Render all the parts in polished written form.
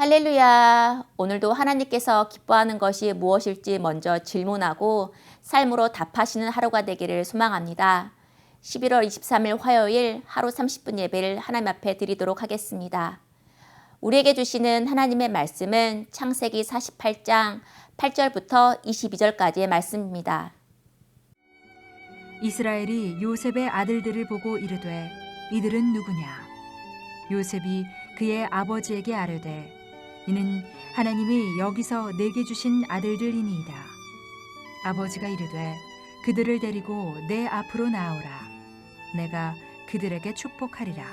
할렐루야. 오늘도 하나님께서 기뻐하는 것이 무엇일지 먼저 질문하고 삶으로 답하시는 하루가 되기를 소망합니다. 11월 23일 화요일 하루 30분 예배를 하나님 앞에 드리도록 하겠습니다. 우리에게 주시는 하나님의 말씀은 창세기 48장 8절부터 22절까지의 말씀입니다. 이스라엘이 요셉의 아들들을 보고 이르되 이들은 누구냐? 요셉이 그의 아버지에게 아뢰되 이는 하나님이 여기서 내게 주신 아들들이니이다. 아버지가 이르되 그들을 데리고 내 앞으로 나오라. 내가 그들에게 축복하리라.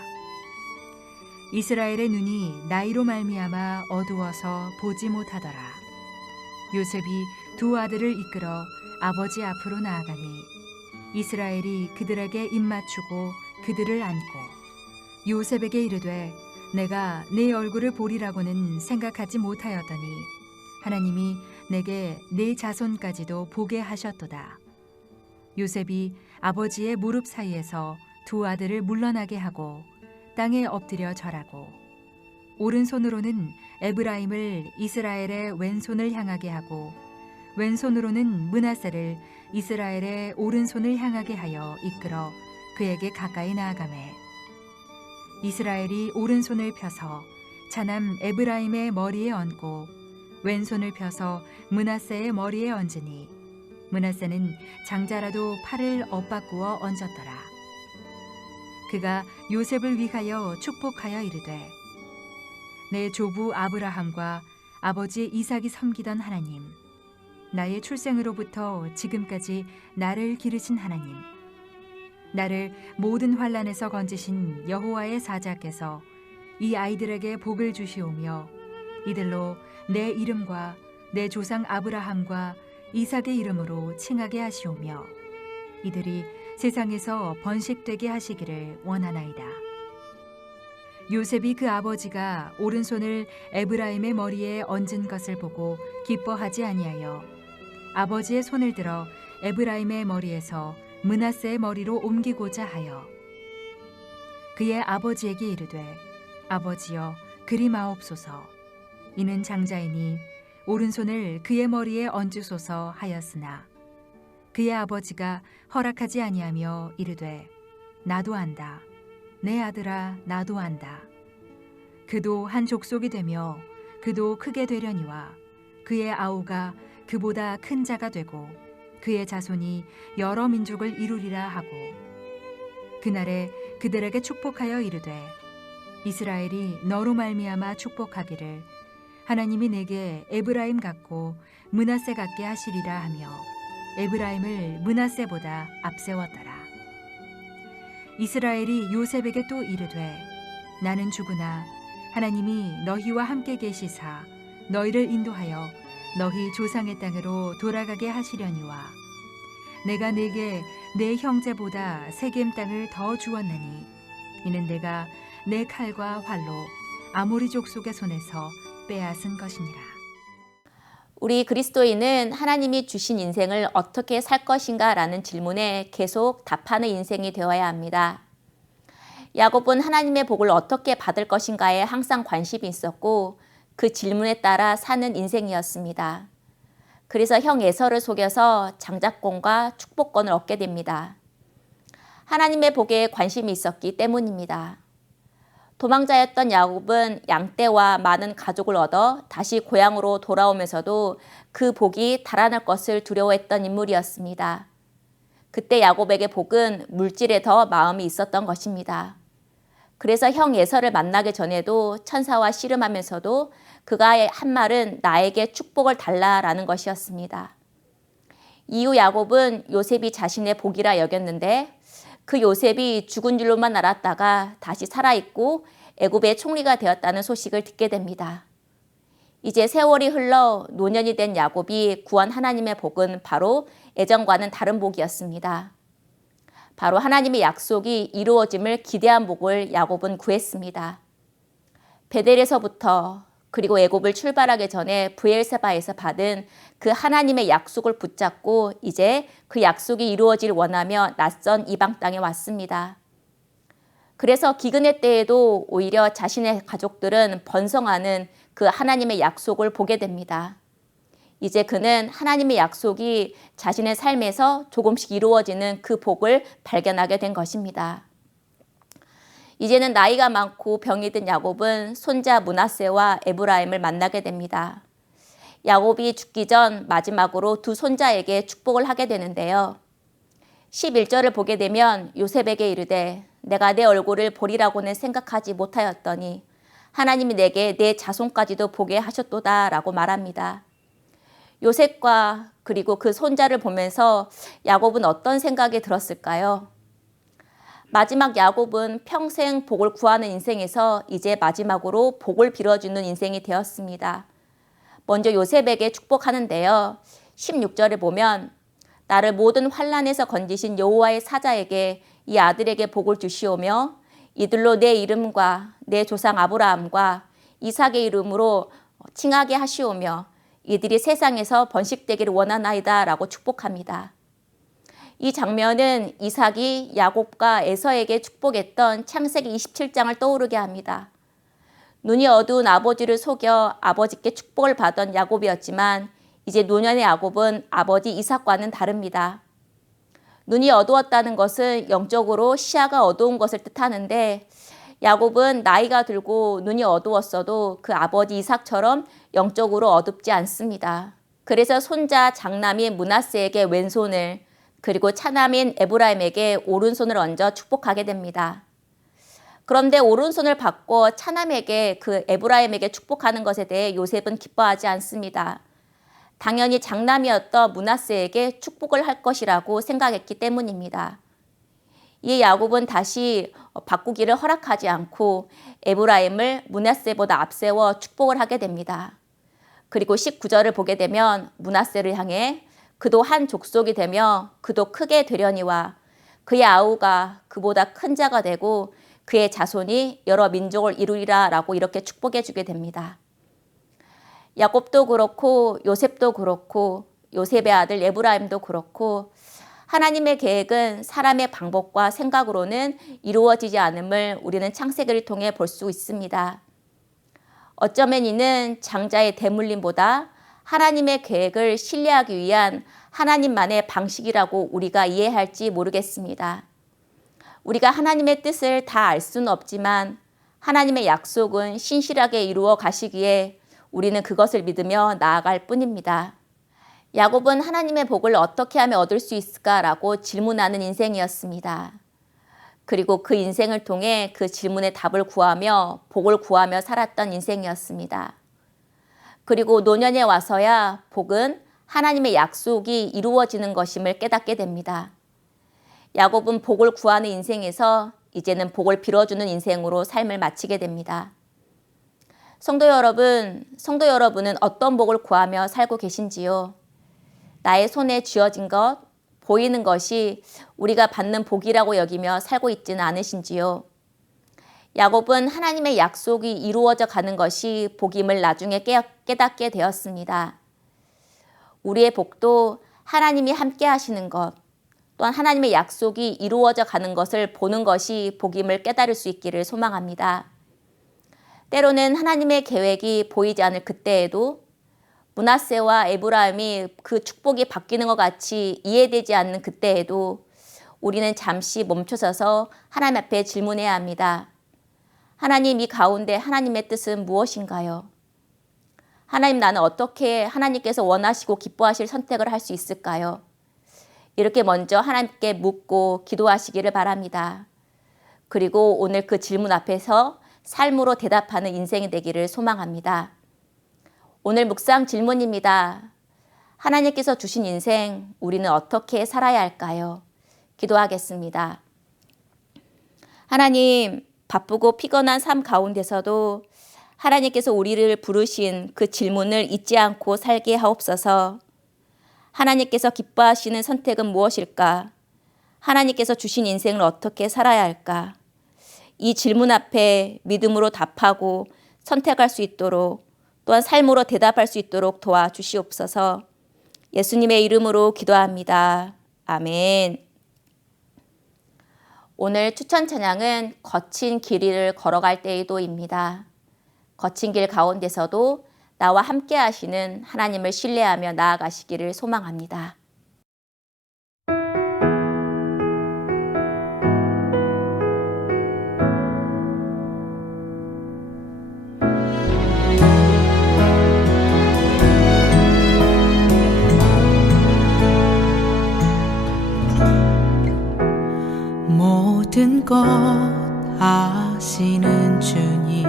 이스라엘의 눈이 나이로 말미암아 어두워서 보지 못하더라. 요셉이 두 아들을 이끌어 아버지 앞으로 나아가니 이스라엘이 그들에게 입맞추고 그들을 안고 요셉에게 이르되 내가 네 얼굴을 보리라고는 생각하지 못하였더니 하나님이 내게 네 자손까지도 보게 하셨도다. 요셉이 아버지의 무릎 사이에서 두 아들을 물러나게 하고 땅에 엎드려 절하고 오른손으로는 에브라임을 이스라엘의 왼손을 향하게 하고 왼손으로는 므낫세를 이스라엘의 오른손을 향하게 하여 이끌어 그에게 가까이 나아가매 이스라엘이 오른손을 펴서 차남 에브라임의 머리에 얹고 왼손을 펴서 므낫세의 머리에 얹으니 므낫세는 장자라도 팔을 엇바꾸어 얹었더라. 그가 요셉을 위하여 축복하여 이르되 내 조부 아브라함과 아버지 이삭이 섬기던 하나님, 나의 출생으로부터 지금까지 나를 기르신 하나님, 나를 모든 환난에서 건지신 여호와의 사자께서 이 아이들에게 복을 주시오며 이들로 내 이름과 내 조상 아브라함과 이삭의 이름으로 칭하게 하시오며 이들이 세상에서 번식되게 하시기를 원하나이다. 요셉이 그 아버지가 오른손을 에브라임의 머리에 얹은 것을 보고 기뻐하지 아니하여 아버지의 손을 들어 에브라임의 머리에서 므낫세의 머리로 옮기고자 하여 그의 아버지에게 이르되 아버지여 그리 마옵소서. 이는 장자이니 오른손을 그의 머리에 얹으소서 하였으나 그의 아버지가 허락하지 아니하며 이르되 나도 안다. 내 아들아 나도 안다. 그도 한 족속이 되며 그도 크게 되려니와 그의 아우가 그보다 큰 자가 되고 그의 자손이 여러 민족을 이루리라 하고 그날에 그들에게 축복하여 이르되 이스라엘이 너로 말미암아 축복하기를 하나님이 내게 에브라임 같고 므낫세 같게 하시리라 하며 에브라임을 므낫세보다 앞세웠더라. 이스라엘이 요셉에게 또 이르되 나는 죽으나 하나님이 너희와 함께 계시사 너희를 인도하여 너희 조상의 땅으로 돌아가게 하시려니와 내가 네게 내 형제보다 세겜 땅을 더 주었나니 이는 내가 내 칼과 활로 아모리 족속의 손에서 빼앗은 것이니라. 우리 그리스도인은 하나님이 주신 인생을 어떻게 살 것인가 라는 질문에 계속 답하는 인생이 되어야 합니다. 야곱은 하나님의 복을 어떻게 받을 것인가에 항상 관심이 있었고 그 질문에 따라 사는 인생이었습니다. 그래서 형 에서를 속여서 장자권과 축복권을 얻게 됩니다. 하나님의 복에 관심이 있었기 때문입니다. 도망자였던 야곱은 양떼와 많은 가족을 얻어 다시 고향으로 돌아오면서도 그 복이 달아날 것을 두려워했던 인물이었습니다. 그때 야곱에게 복은 물질에 더 마음이 있었던 것입니다. 그래서 형 에서를 만나기 전에도 천사와 씨름하면서도 그가 한 말은 나에게 축복을 달라라는 것이었습니다. 이후 야곱은 요셉이 자신의 복이라 여겼는데 그 요셉이 죽은 줄로만 알았다가 다시 살아있고 애굽의 총리가 되었다는 소식을 듣게 됩니다. 이제 세월이 흘러 노년이 된 야곱이 구한 하나님의 복은 바로 예전과는 다른 복이었습니다. 바로 하나님의 약속이 이루어짐을 기대한 복을 야곱은 구했습니다. 베델에서부터 그리고 애굽을 출발하기 전에 브엘세바에서 받은 그 하나님의 약속을 붙잡고 이제 그 약속이 이루어질 원하며 낯선 이방 땅에 왔습니다. 그래서 기근의 때에도 오히려 자신의 가족들은 번성하는 그 하나님의 약속을 보게 됩니다. 이제 그는 하나님의 약속이 자신의 삶에서 조금씩 이루어지는 그 복을 발견하게 된 것입니다. 이제는 나이가 많고 병이 든 야곱은 손자 므낫세와 에브라임을 만나게 됩니다. 야곱이 죽기 전 마지막으로 두 손자에게 축복을 하게 되는데요. 11절을 보게 되면 요셉에게 이르되 내가 내 얼굴을 보리라고는 생각하지 못하였더니 하나님이 내게 내 자손까지도 보게 하셨도다 라고 말합니다. 요셉과 그리고 그 손자를 보면서 야곱은 어떤 생각이 들었을까요? 마지막 야곱은 평생 복을 구하는 인생에서 이제 마지막으로 복을 빌어주는 인생이 되었습니다. 먼저 요셉에게 축복하는데요. 16절에 보면 나를 모든 환난에서 건지신 여호와의 사자에게 이 아들에게 복을 주시오며 이들로 내 이름과 내 조상 아브라함과 이삭의 이름으로 칭하게 하시오며 이들이 세상에서 번식되기를 원하나이다 라고 축복합니다. 이 장면은 이삭이 야곱과 에서에게 축복했던 창세기 27장을 떠오르게 합니다. 눈이 어두운 아버지를 속여 아버지께 축복을 받은 야곱이었지만 이제 노년의 야곱은 아버지 이삭과는 다릅니다. 눈이 어두웠다는 것은 영적으로 시야가 어두운 것을 뜻하는데 야곱은 나이가 들고 눈이 어두웠어도 그 아버지 이삭처럼 영적으로 어둡지 않습니다. 그래서 손자 장남인 므낫세에게 왼손을 그리고 차남인 에브라임에게 오른손을 얹어 축복하게 됩니다. 그런데 오른손을 받고 차남에게 그 에브라임에게 축복하는 것에 대해 요셉은 기뻐하지 않습니다. 당연히 장남이었던 므낫세에게 축복을 할 것이라고 생각했기 때문입니다. 이 야곱은 다시 바꾸기를 허락하지 않고 에브라임을 므낫세보다 앞세워 축복을 하게 됩니다. 그리고 19절을 보게 되면 므낫세를 향해 그도 한 족속이 되며 그도 크게 되려니와 그의 아우가 그보다 큰 자가 되고 그의 자손이 여러 민족을 이루리라 라고 이렇게 축복해 주게 됩니다. 야곱도 그렇고 요셉도 그렇고 요셉의 아들 에브라임도 그렇고 하나님의 계획은 사람의 방법과 생각으로는 이루어지지 않음을 우리는 창세기를 통해 볼 수 있습니다. 어쩌면 이는 장자의 대물림보다 하나님의 계획을 신뢰하기 위한 하나님만의 방식이라고 우리가 이해할지 모르겠습니다. 우리가 하나님의 뜻을 다 알 수는 없지만 하나님의 약속은 신실하게 이루어 가시기에 우리는 그것을 믿으며 나아갈 뿐입니다. 야곱은 하나님의 복을 어떻게 하면 얻을 수 있을까라고 질문하는 인생이었습니다. 그리고 그 인생을 통해 그 질문에 답을 구하며 복을 구하며 살았던 인생이었습니다. 그리고 노년에 와서야 복은 하나님의 약속이 이루어지는 것임을 깨닫게 됩니다. 야곱은 복을 구하는 인생에서 이제는 복을 빌어주는 인생으로 삶을 마치게 됩니다. 성도 여러분은 어떤 복을 구하며 살고 계신지요? 나의 손에 쥐어진 것, 보이는 것이 우리가 받는 복이라고 여기며 살고 있지는 않으신지요? 야곱은 하나님의 약속이 이루어져 가는 것이 복임을 나중에 깨닫게 되었습니다. 우리의 복도 하나님이 함께 하시는 것, 또한 하나님의 약속이 이루어져 가는 것을 보는 것이 복임을 깨달을 수 있기를 소망합니다. 때로는 하나님의 계획이 보이지 않을 그때에도 므낫세와 에브라임이 그 축복이 바뀌는 것 같이 이해되지 않는 그때에도 우리는 잠시 멈춰서서 하나님 앞에 질문해야 합니다. 하나님, 이 가운데 하나님의 뜻은 무엇인가요? 하나님, 나는 어떻게 하나님께서 원하시고 기뻐하실 선택을 할 수 있을까요? 이렇게 먼저 하나님께 묻고 기도하시기를 바랍니다. 그리고 오늘 그 질문 앞에서 삶으로 대답하는 인생이 되기를 소망합니다. 오늘 묵상 질문입니다. 하나님께서 주신 인생, 우리는 어떻게 살아야 할까요? 기도하겠습니다. 하나님, 바쁘고 피곤한 삶 가운데서도 하나님께서 우리를 부르신 그 질문을 잊지 않고 살게 하옵소서. 하나님께서 기뻐하시는 선택은 무엇일까? 하나님께서 주신 인생을 어떻게 살아야 할까? 이 질문 앞에 믿음으로 답하고 선택할 수 있도록 또한 삶으로 대답할 수 있도록 도와주시옵소서. 예수님의 이름으로 기도합니다. 아멘. 오늘 추천 찬양은 거친 길 위를 걸어갈 때에도입니다. 거친 길 가운데서도 나와 함께 하시는 하나님을 신뢰하며 나아가시기를 소망합니다. 모든 것 아시는 주님,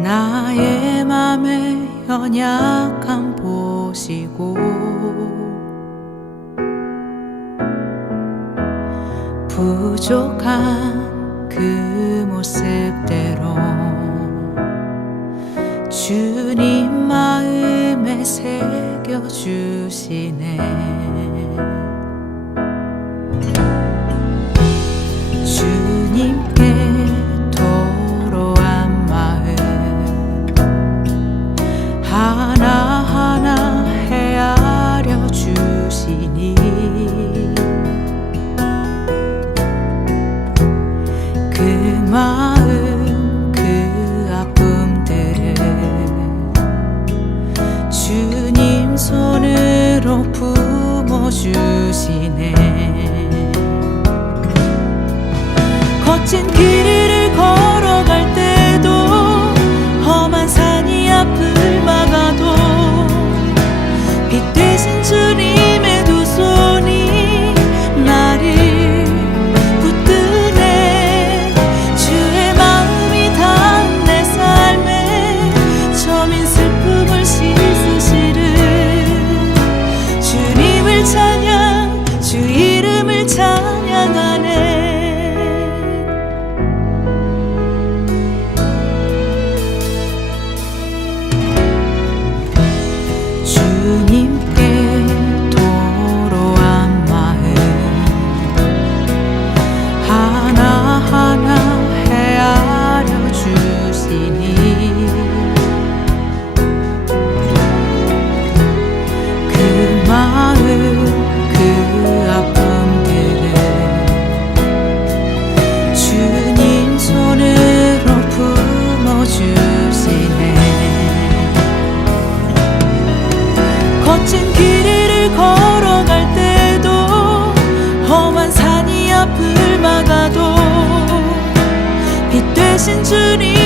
나의 맘의 연약함 보시고 부족한 그 모습대로 주님 마음에 새겨주시네. 주님께 도로한 마음 하나하나 헤아려 주시니 그 마음 그 아픔들을 주님 손으로 품어주시네. 거친 길 위를 걸어갈 때도 험한 산이 앞을 막아도 빛 되신 주님의 두 손이 나를 붙드네. 주의 마음이 닿은 내 삶에 저민 슬픔을 씻으시는 주님을 찬양, 주 이름을 찬양하네. 주님께 도로한 마음 하나하나 헤아려 주시니 그 마음 그 아픔들을 주님 손으로 품어주시네. 거친 길 위를 걸어갈 때도 험한 산이 앞을 막아도 빛 되신 주님